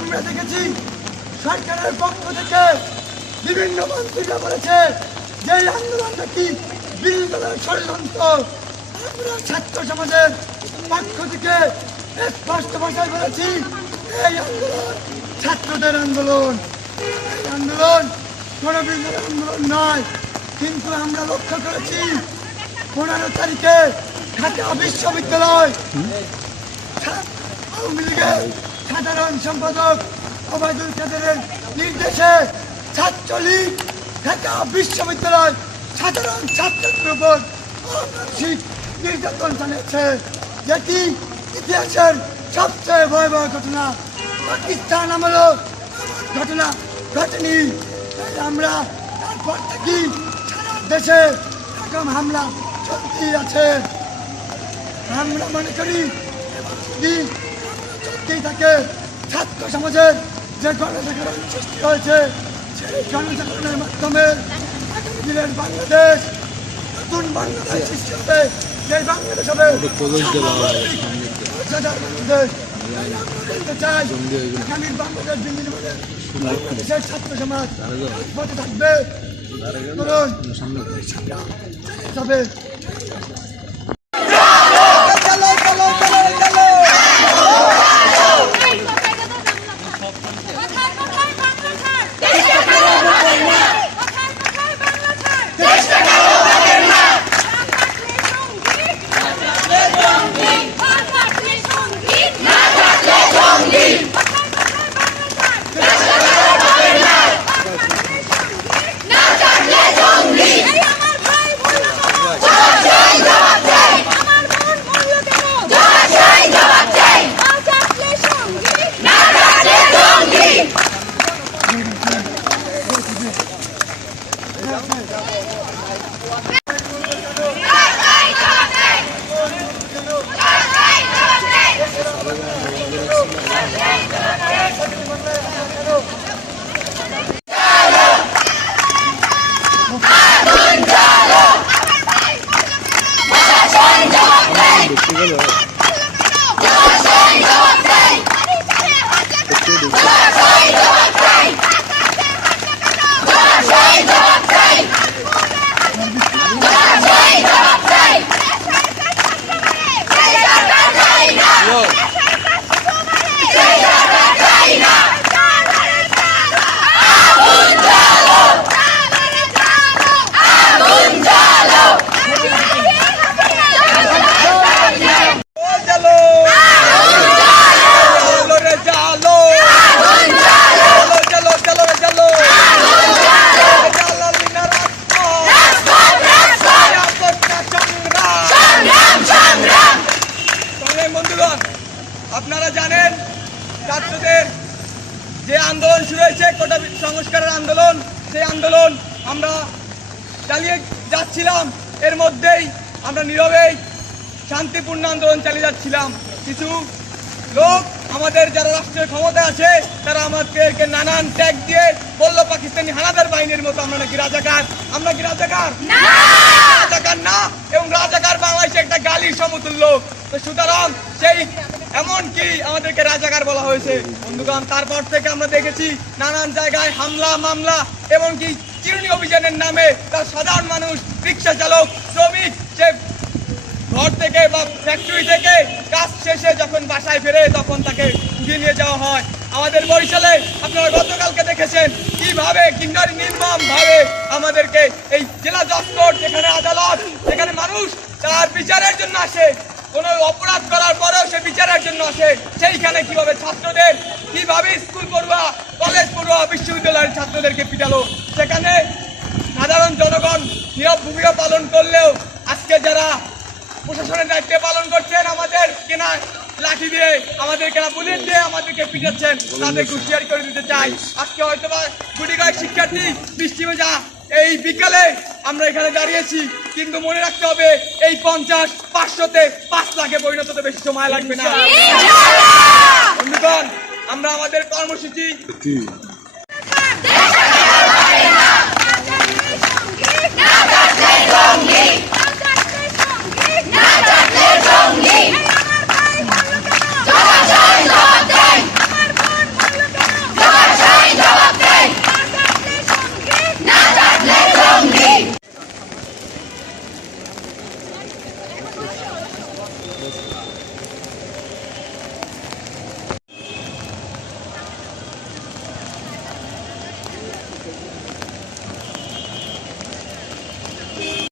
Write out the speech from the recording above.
আমরা দেখেছি সরকারের পক্ষ থেকে বিভিন্ন মন্ত্রীরা বলেছে যে এই আন্দোলন নাকি বিরোধী দলের ষড়যন্ত্র। আমরা ছাত্র সমাজের পক্ষ থেকে স্পষ্ট ভাষায় বলেছি এই আন্দোলন ছাত্রদের আন্দোলন, এই আন্দোলন কোনো বিরোধী আন্দোলন নয়। কিন্তু আমরা লক্ষ্য করেছি 15 তারিখে ঢাকা বিশ্ববিদ্যালয় আওয়ামী লীগের সাধারণ সম্পাদক ওবায়দুল কাদেরের নির্দেশে ছাত্রলীগ ঢাকা বিশ্ববিদ্যালয় সাধারণ ছাত্রদের উপর অমানসিক নির্যাতন চালিয়েছে, যেটি ইতিহাসের সবচেয়ে ভয়াবহ ঘটনা। পাকিস্তান আমলেও ঘটনা ঘটেনি। আমরা তারপর থেকে সারা দেশে এরকম হামলা চলতেই আছে। আমরা মনে করি চলতেই থাকে। ছাত্র সমাজের যে গণজাগরণ সৃষ্টি হয়েছে সেই গণজাগরণের মাধ্যমে আগামী দিনের বাংলাদেশ নতুন বাংলাদেশ সৃষ্টি হবে, যে বাংলাদেশ হবে বাংলাদেশ। বলতে চাই আগামীর বাংলাদেশ বিনির্মাণে বাংলাদেশের ছাত্র সমাজ পথে থাকবে। তবে আপনারা জানেন ছাত্রদের যে আন্দোলন শুরু হয়েছে কোটা সংস্কারের আন্দোলন, সেই আন্দোলন আমরা চালিয়ে যাচ্ছিলাম। এর মধ্যেই আমরা নীরবেই শান্তিপূর্ণ আন্দোলন চালিয়ে যাচ্ছিলাম। কিছু লোক আমাদের যারা রাষ্ট্রের ক্ষমতা আছে তারা আমাদেরকে নানান ট্যাগ দিয়ে বললো পাকিস্তানি হানাদার বাহিনীর মতো আমরা নাকি রাজাকার। আমরা কি রাজাকার? রাজাকার না, এবং রাজাকার বাংলাদেশে একটা গালির সমতুল্য। তো সুতরাং সেই এমনকি আমাদেরকে রাজাকার বলা হয়েছে। বন্ধুগণ, তারপর থেকে আমরা দেখেছি নানান জায়গায় হামলা মামলা, এমনকি চিরুনি অভিযানের নামে তার সাধারণ মানুষ, রিক্সা চালক, শ্রমিক, সে ঘর থেকে বা ফ্যাক্টরি থেকে কাজ শেষে যখন বাসায় ফেরে তখন তাকে উঠিয়ে নিয়ে যাওয়া হয়। আমাদের বরিশালে আপনারা গতকালকে দেখেছেন কিভাবে কিন্নারি নির্মম ভাবে আমাদেরকে এই জেলা জজ কোর্ট, যেখানে আদালত, যেখানে মানুষ তার বিচারের জন্য আসে, কোনো অপরাধ করার পরেও সে বিচারের জন্য আসে, সেইখানে কিভাবে ছাত্রদের, কিভাবে স্কুল পড়ুয়া, কলেজ পড়ুয়া, বিশ্ববিদ্যালয়ের ছাত্রদেরকে পিটালো। সেখানে সাধারণ জনগণ নীরব ভূমিকা পালন করলেও আজকে যারা প্রশাসনের দায়িত্বে পালন করছেন আমাদের কেনা লাঠি দিয়ে, আমাদের কেনা বুলেট দিয়ে আমাদেরকে পিটাচ্ছেন, তাদেরকে হুঁশিয়ারি করে দিতে চাই। আজকে হয়তো বা গুটি কয়েক শিক্ষার্থী বৃষ্টি ভেজা এই বিকালে আমরা এখানে দাঁড়িয়েছি, কিন্তু মনে রাখতে হবে এই 50-500-তে 5 লাখে পরিণত হতে বেশি সময় লাগবে না। বন্ধুগণ, আমরা আমাদের কর্মসূচি